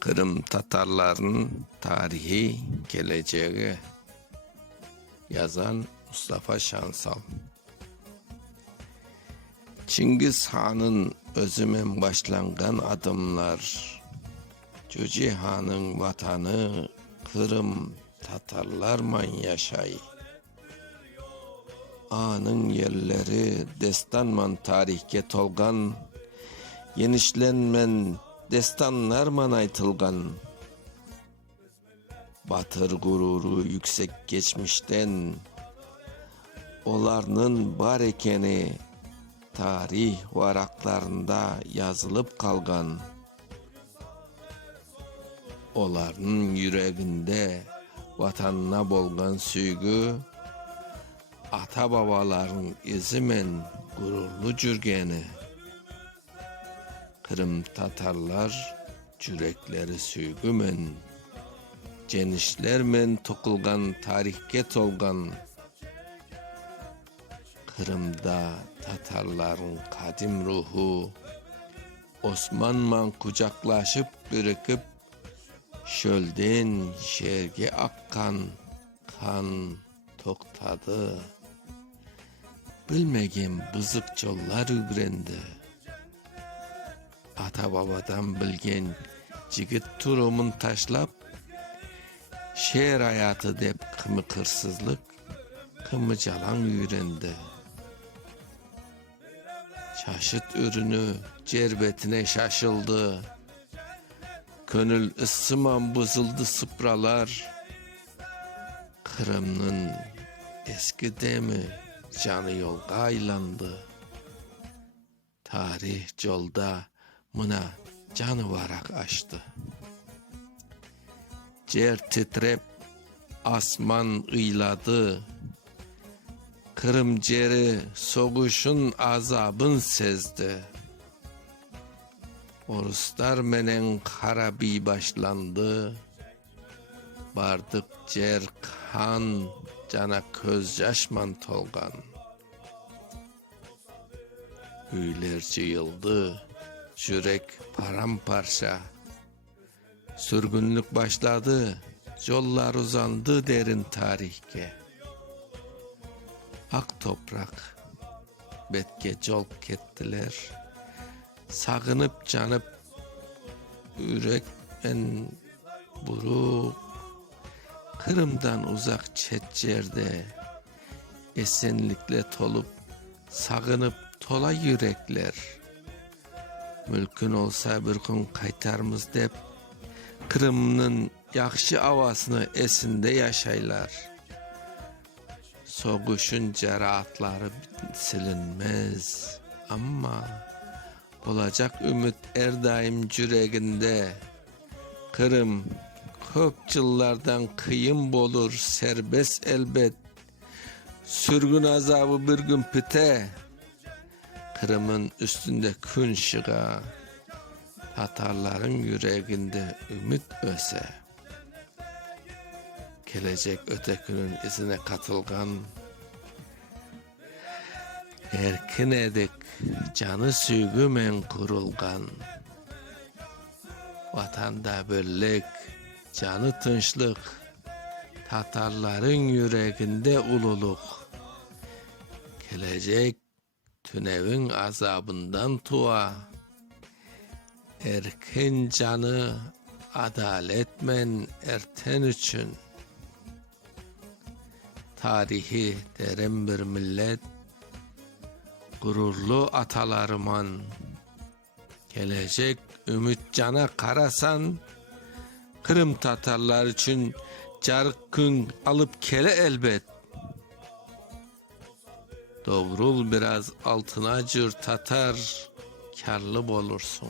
Kırım Tatarların tarihi, geleceği yazan Mustafa Şansal. Çingiz Han'ın özümen başlangan adımlar, Cüce Han'ın vatanı Kırım Tatarlarman yaşay. Anın yerleri destanman tarihke tolgan, yenişlenmen destanlarman aytılgan. Batır gururu yüksek geçmişten, olarının bar ekeni tarih varaklarında yazılıp kalgan. Olarının yüreğinde vatanına bolgan süygü, ata babaların izimen gururlu cürgeni. Kırım Tatarlar cürekleri süygümen, genişlermen tokulgan tarihke tolgan. Kırım'da Tatarların kadim ruhu, Osmanman kucaklaşıp birikip, şölden şerge akkan kan toktadı. Bilmegen bızık yollar übrendi. Ata babadan bilgen jigit turumun taşlap, şehir hayatı dep kımıkırsızlık, kımıcalan yürendi. Şaşıt ürünü cerbetine şaşıldı. Könül ısıman bızıldı sıpralar. Kırım'nın eski demi canı yolga aylandı. Tarih yolda mına canı varak açtı. Cer titrep asman ıyladı. Kırım ceri soğuşun azabın sezdi. Oruslar menen harabi başlandı. Bardık cer kan cana köz yaşman tolgan. Hüyler yığıldı, jürek paramparça. Sürgünlük başladı, yollar uzandı derin tarihke. Ak toprak, betke yol kettiler. Sağınıp canıp, yürekmen buruk. Kırım'dan uzak çet yerde, esenlikle tolup, sağınıp tola yürekler. Mülkün olsa bir gün kaytarmız dep, Kırım'nın yakşı avasını esinde yaşaylar. Soğuşun cerahatları silinmez, ama olacak ümit er daim yüreğinde. Kırım köp yıllardan kıyım bolur serbest elbet. Sürgün azabı bir gün pite. Kırım'ın üstünde gün şığa, Tatarların yüreğinde ümit öse. Gelecek ötekünün izine katılgan, erkin edik canı süygümen kurulgan. Vatanda birlik, canı tınçlık, Tatarların yüreğinde ululuk. Gelecek tünevin azabından tuğa, erkin canı adaletmen erten üçün. Tarihi derin bir millet, gururlu atalarıman. Gelecek ümit cana karasan, Kırım Tatarlar için carık gün alıp kele elbet. Doğrul biraz altına cır Tatar, karlı bolursun.